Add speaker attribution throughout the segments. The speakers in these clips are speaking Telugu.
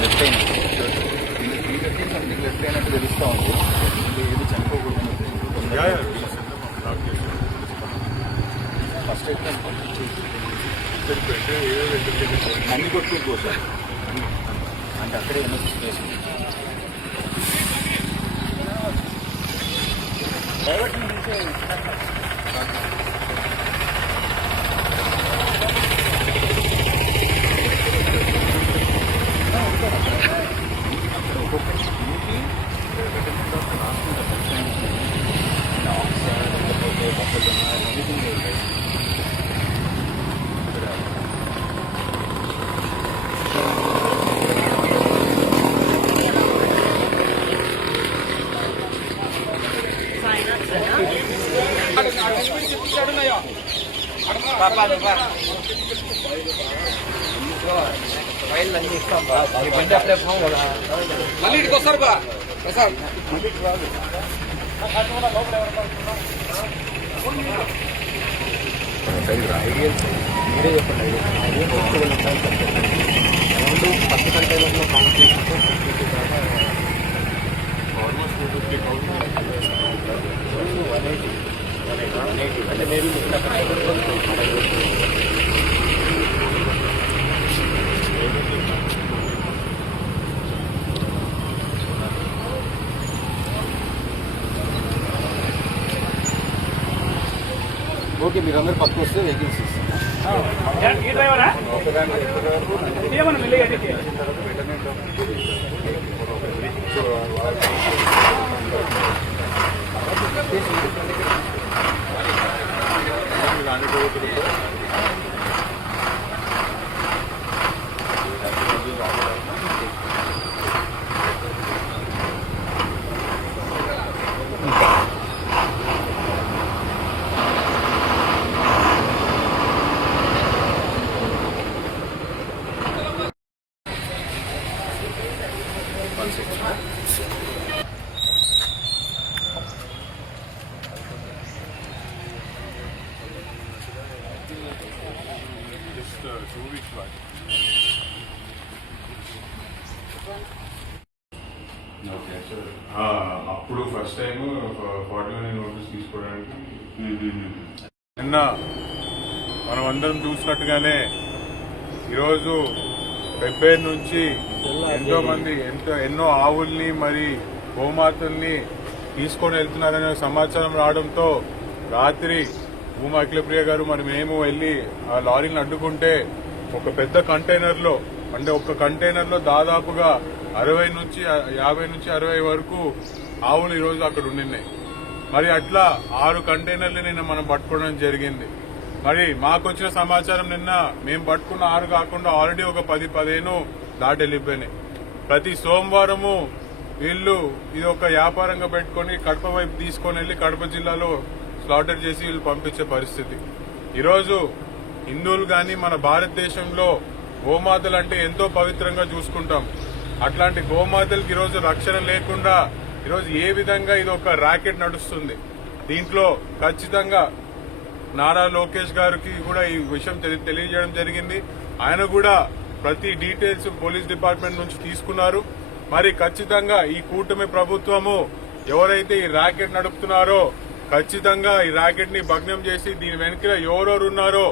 Speaker 1: లెఫ్ట్ అయిన సంథింగ్ లెఫ్ట్ అయినట్టు తెలుస్తూ ఉంది ఏది చనిపోకూడదు ఫస్ట్ ఎక్కడ అన్ని కొట్టుకుంటూ సార్ అంటే అక్కడే
Speaker 2: మళ్ళీ ఇటుకు వస్తారు బా సార్
Speaker 1: మీరే చెప్పండి ఐడియల్స్ అరౌండ్ కంటైనర్లో కౌంట్ చేసుకుంటే almost two fifty count one eighty one eighty అంటే మేబీ ఓకే మీరందరూ పక్కకు వస్తే వెహికల్స్ ఇస్తాం
Speaker 3: ఈ డ్రైవరా
Speaker 1: ఒక దాంట్లో ఎప్పటి వరకు
Speaker 3: ఏమన్నా మెల్లిగా ఎడికి
Speaker 4: ఓకే ఆ, Ah, అప్పుడు ఫస్ట్ టైం ఫార్టీ నోటీస్ తీసుకోవడానికి. నిన్న మనం అందరం చూసినట్టుగానే ఈరోజు పెబ్బేరు నుంచి ఎంతో మంది ఎంతో ఎన్నో ఆవుల్ని మరి గోమాతల్ని తీసుకొని వెళ్తున్నారనే సమాచారం రావడంతో రాత్రి భూమా అఖిలప్రియ గారు మరి మేము వెళ్ళి ఆ లారీని అడ్డుకుంటే ఒక పెద్ద కంటైనర్లో అంటే ఒక కంటైనర్లో దాదాపుగా అరవై నుంచి యాభై నుంచి అరవై వరకు ఆవులు ఈరోజు అక్కడ ఉండినాయి మరి అట్లా ఆరు కంటైనర్లు నిన్న మనం పట్టుకోవడం జరిగింది. మరి మాకు వచ్చిన సమాచారం నిన్న మేము పట్టుకున్న ఆరు కాకుండా ఆల్రెడీ ఒక పది పదిహేను దాటి వెళ్ళిపోయినాయి ప్రతి సోమవారము వీళ్ళు ఇది ఒక వ్యాపారంగా పెట్టుకొని కడప వైపు తీసుకొని వెళ్ళి కడప జిల్లాలో స్లాటర్ చేసి వీళ్ళు పంపించే పరిస్థితి. ఈరోజు హిందువులు కానీ మన భారతదేశంలో గోమాతలు అంటే ఎంతో పవిత్రంగా చూసుకుంటాం. అట్లాంటి గోమాతలకి ఈరోజు రక్షణ లేకుండా ఈరోజు ఏ విధంగా ఇది ఒక ర్యాకెట్ నడుస్తుంది? దీంట్లో ఖచ్చితంగా నారా లోకేష్ గారికి కూడా ఈ విషయం తెలియజేయడం జరిగింది. ఆయన కూడా ప్రతి డీటెయిల్స్ పోలీస్ డిపార్ట్మెంట్ నుంచి తీసుకున్నారు. మరి ఖచ్చితంగా ఈ కూటమి ప్రభుత్వము ఎవరైతే ఈ ర్యాకెట్ నడుపుతున్నారో ఖచ్చితంగా ఈ ర్యాకెట్ని భగ్నం చేసి దీని వెనుక ఎవరెవరు ఉన్నారో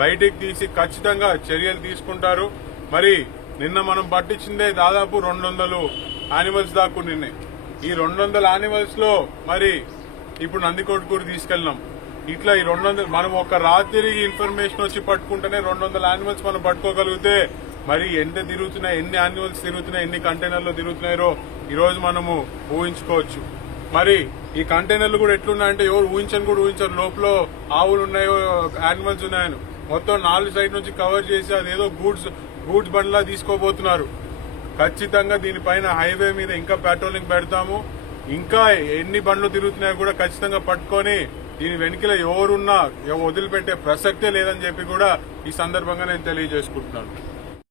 Speaker 4: బయటికి తీసి ఖచ్చితంగా చర్యలు తీసుకుంటారు. మరి నిన్న మనం పట్టించిందే దాదాపు రెండు వందలు యానిమల్స్ దాకా నిన్నే ఈ రెండు వందల యానిమల్స్లో మరి ఇప్పుడు నందికోట కూడా తీసుకెళ్ళినాం. ఇట్లా ఈ రెండు వందలు మనం ఒక రాత్రి ఇన్ఫర్మేషన్ వచ్చి పట్టుకుంటేనే రెండు వందల యానిమల్స్ మనం పట్టుకోగలిగితే మరి ఎంత తిరుగుతున్నాయి ఎన్ని యానిమల్స్ తిరుగుతున్నాయి ఎన్ని కంటైనర్లు తిరుగుతున్నాయో ఈరోజు మనము ఊహించుకోవచ్చు. మరి ఈ కంటైనర్లు కూడా ఎట్లున్నాయంటే ఎవరు ఊహించని కూడా ఊహించారు. లోపల ఆవులు ఉన్నాయో యానిమల్స్ ఉన్నాయని. మొత్తం నాలుగు సైడ్ నుంచి కవర్ చేసి అదేదో గూడ్స్ గూడ్స్ బండ్లా తీసుకోబోతున్నారు. ఖచ్చితంగా దీనిపైన హైవే మీద ఇంకా పెట్రోలింగ్ పెడతాము. ఇంకా ఎన్ని బండ్లు తిరుగుతున్నాయో కూడా ఖచ్చితంగా పట్టుకొని దీని వెనుకల ఎవరున్నా వదిలిపెట్టే ప్రసక్తే లేదని చెప్పి కూడా ఈ సందర్భంగా నేను తెలియజేసుకుంటున్నాను.